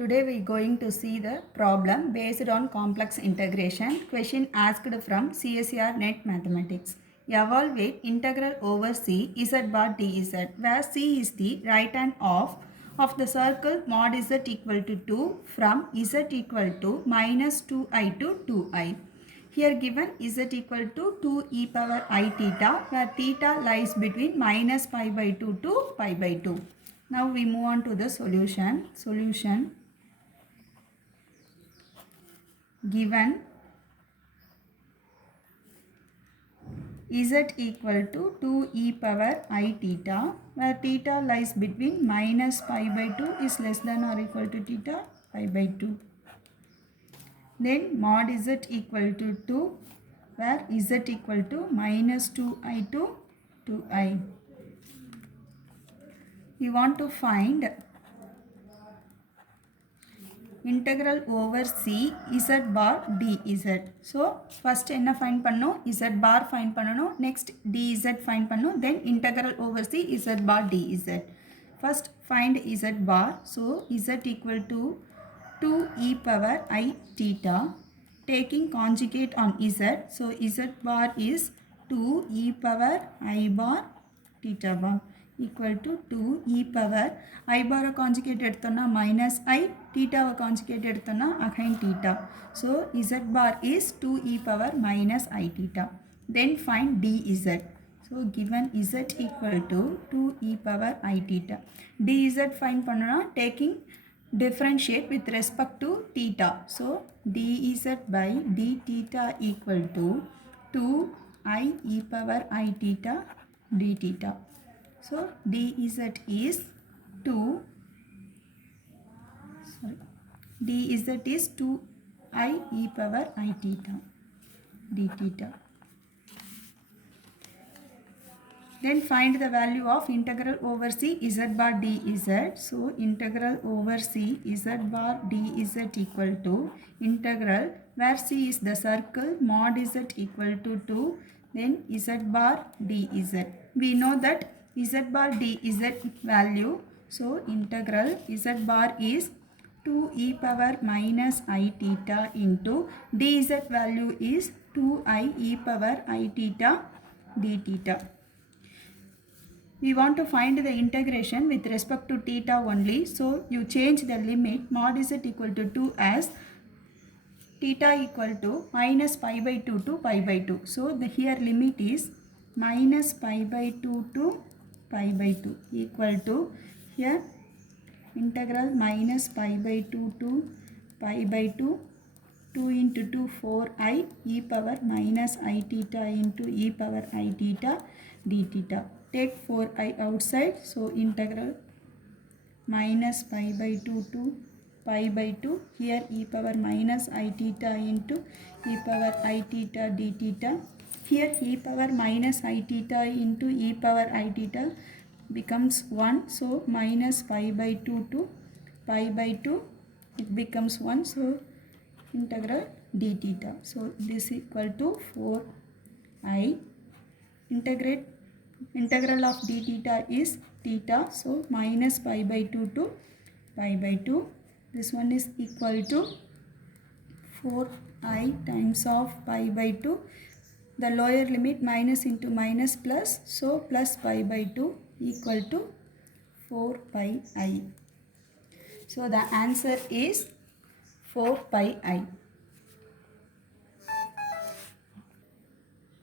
Today we are going to see the problem based on complex integration. Question asked from CSER Net Mathematics. Evaluate integral over C z bar dz, where C is the right hand of the circle mod z equal to 2 from z equal to minus 2i to 2i. Here given z equal to 2 e power I theta, where theta lies between minus pi by 2 to pi by 2. Now we move on to the solution. Given z equal to 2 e power I theta, where theta lies between minus pi by 2 is less than or equal to theta pi by 2. Then mod z equal to 2, where z equal to minus 2i to 2i. We want to find integral over C z bar dz. So first enna find pannom, z bar find pannanom, next dz find pannom, then integral over C z bar dz. First find z bar. So z equal to 2 e power I theta, taking conjugate on z. So z bar is 2 e power I bar theta bar equal to 2 e power I bar conjugate edutonna minus I, theta conjugate edutonna again theta. So z bar is 2 e power minus I theta. Then find dz. So given z equal to 2 e power I theta. dz find panna taking differentiate with respect to theta. So dz by d theta equal to 2 I e power I theta d theta. So dz is 2 I e power I theta d theta. Then find the value of integral over C z bar dz. So integral over C z bar dz equal to integral where C is the circle mod z equal to 2, then z bar dz. We know that z bar dz value. So integral z bar is 2 e power minus I theta into dz value is 2i e power I theta d theta. We want to find the integration with respect to theta only. So you change the limit mod z equal to 2 as theta equal to minus pi by 2 to pi by 2. So the here limit is minus pi by 2 to pi by 2 equal to here integral minus pi by 2 to pi by 2, 2 into 2 4i e power minus I theta into e power I theta d theta. Take 4i outside. So integral minus pi by 2 to pi by 2. Here e power minus I theta into e power I theta d theta. Here e power minus I theta into e power I theta becomes 1. So minus pi by 2 to pi by 2 it becomes 1. So integral d theta. So this equal to 4i. Integral of d theta is theta. So minus pi by 2 to pi by 2. This one is equal to 4i times of pi by 2. The lower limit minus into minus plus. So plus pi by 2 equal to 4 pi I. So the answer is 4 pi I.